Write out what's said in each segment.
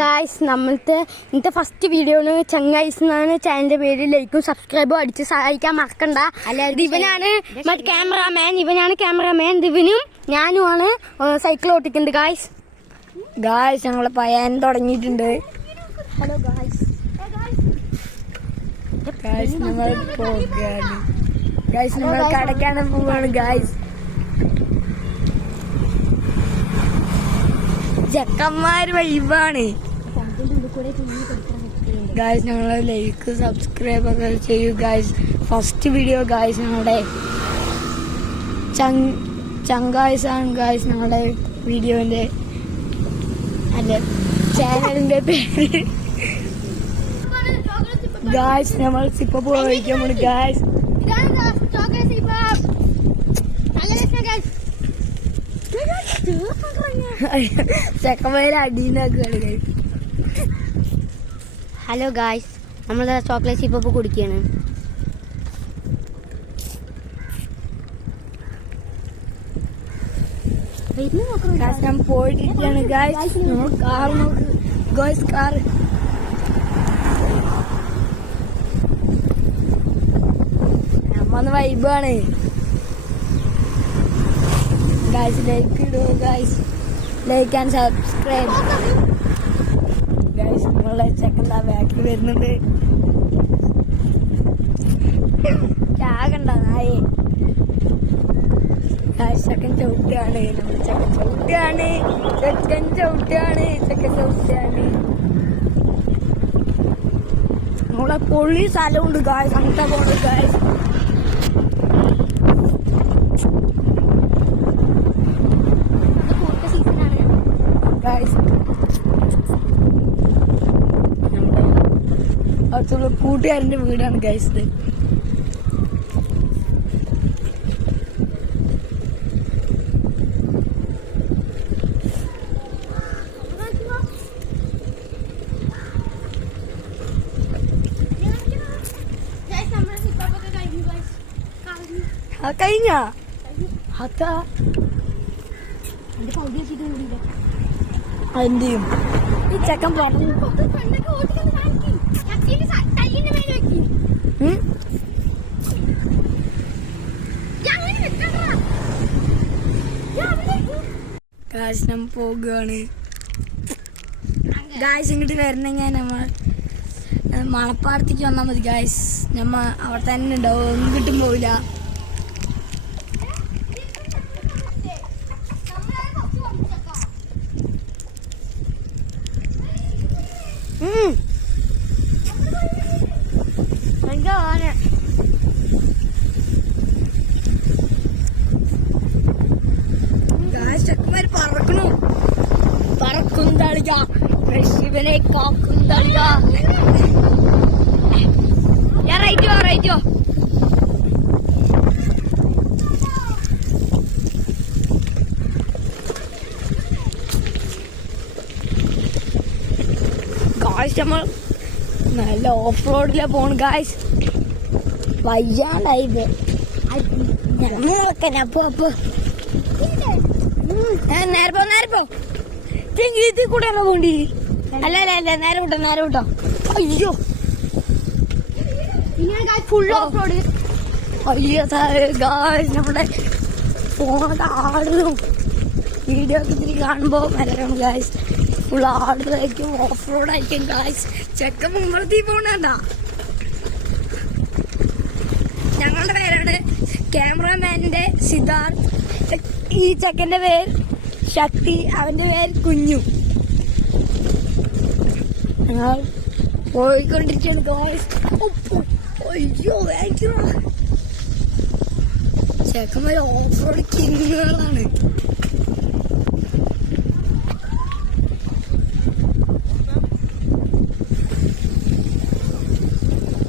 Guys നമ്മളുടെ ഇന്നത്തെ first വീഡിയോന് ചങ്ങായിസ് എന്നാണ് ചാനലിന്റെ പേര്. ലൈക്കും സബ്സ്ക്രൈബും അടിച്ച് സഹായിക്കാൻ മറക്കണ്ട. ഇവനാണ് ക്യാമറാമാൻ. ദിവനും ഞാനുമാണ് സൈക്കിൾ ഓട്ടിക്കുന്നത്. ഗായ്സ് ഞങ്ങളെ പയ്യാൻ തുടങ്ങിയിട്ടുണ്ട്. ഹലോ ഗായ്സ് നമ്മൾ പോവുകയാണ്. ഗായ്സ് നമ്മൾ കടക്കാണ് പോവാണ്. ഗായ്സ് ചെക്കന്മാര് വൈബാണ്. ഗായ്സ് ഞങ്ങളെ ലൈക്ക് സബ്സ്ക്രൈബ് ഒക്കെ ചെയ്യൂ ഗായ്സ്. ഫസ്റ്റ് വീഡിയോ ഗായ്സ് ഞങ്ങളുടെ ചങ്കായ്സ് ആണ് ഗായ്സ് ഞങ്ങളുടെ വീഡിയോന്റെ അല്ലെ ചാനലിന്റെ പേര്. ഗായ്സ് നമ്മൾ സിപ്പ പോയിക്കാൻ ഗായ്സ്. ചെക്കന്മാരെ അടീനാക്കുകയാണ്. ഹലോ ഗായ്സ് നമ്മൾ ചോക്ലേറ്റ് സിപ്പ് കുടിക്കുകയാണ്. ഞാൻ പോയിട്ടിരിക്കുകയാണ് ഗായ്സ്. കാർ നോക്ക് ഗായ്സ്. കാർ നമ്മന്ന് വൈബാണ് ഗായ്സ്. ലൈക്ക് ഇടുക guys. Like and subscribe guys. നിങ്ങളുടെ ചെക്കൻ്റെ ബാക്കിൽ വരുന്നുണ്ട്. ചാകണ്ട നായേ ഗായ്സ്. ചെക്കൻ ചവിട്ടുകയാണ്. നമ്മൾ ചെക്കൻ ചവിട്ടുകയാണ്. നമ്മളെ പൊള്ളി സ്ഥലമുണ്ട് ഗായ്സ്. അങ്ങനത്തെ പോണ് ഗായ്സ്. അടുത്തുള്ള കൂട്ടുകാരന്റെ വീടാണ് ഗൈസ്. കഴിഞ്ഞ എന്റെയും ഈ ചെക്കൻ പറഞ്ഞു. ഗായ്സ് നമ്മൾ പോകുകയാണ്. ഗായ്സ് ഇങ്ങോട്ട് വരണമെങ്കിൽ നമ്മൾ മണപ്പാടത്തേക്ക് വന്നാൽ മതി ഗായ്സ്. നമ്മ അവിടെ തന്നെ ഉണ്ടാവും, എങ്ങോട്ടും പോവില്ല. ചെക്കന്മാര് പറക്കും തളിക ശിവനെ കാക്കും തളിക. റൈറ്റോ ഗായ്സ്. നമ്മൾ നല്ല ഓഫ് റോഡിലെ പോണ് ഗായ്സ്. വയ്യാണ്ടായി നമ്മളൊക്കെ അപ്പൊ നേരെ പോ ഇതിൽ കൂടെ പോണ്ടി. അല്ല നേരെ വിട്ടോ. അയ്യോ ഫുൾ ഓഫ് റോഡ്. അയ്യോ ഗായ്സ് നമ്മുടെ ഫോണൊക്കെ ആടും. വീഡിയോ ഒക്കെ ഇത്തിരി കാണുമ്പോൾ വരണം ഗായ്സ്. ഫുൾ ആടുന്നതായിരിക്കും, ഓഫ് റോഡായിരിക്കും ഗായ്സ്. ചെക്കൻ മുമ്പത്തി പോണണ്ട. ഞങ്ങളുടെ പേരാണ് ക്യാമറമാൻ്റെ സിദ്ധാർത്ഥ്. ഈ ചെക്കൻ്റെ പേര് ശക്തി, അവൻ്റെ പേര് കുഞ്ഞു. ഞങ്ങൾ പോയിക്കൊണ്ടിരിക്കുകയാണ് ഗായ്സ്. അയ്യോ ചെക്കന്മാർ ഓഫ് റോഡ് കിങ്ങുകളാണ്.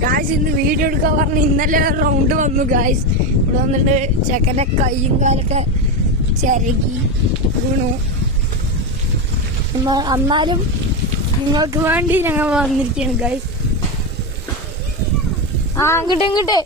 ഗായ്സ് ഇന്ന് വീഡിയോ എടുക്കാൻ പറഞ്ഞ് ഇന്നലെ റൗണ്ട് വന്നു ഗായ്സ്. ഇവിടെ വന്നിട്ട് ചെക്കൻ്റെ കൈയും കാലൊക്കെ ചിരകി വീണു. എന്നാലും നിങ്ങൾക്ക് വേണ്ടി ഞങ്ങൾ വന്നിരിക്കുകയാണ് ഗായ്സ്. ഇങ്ങോട്ട്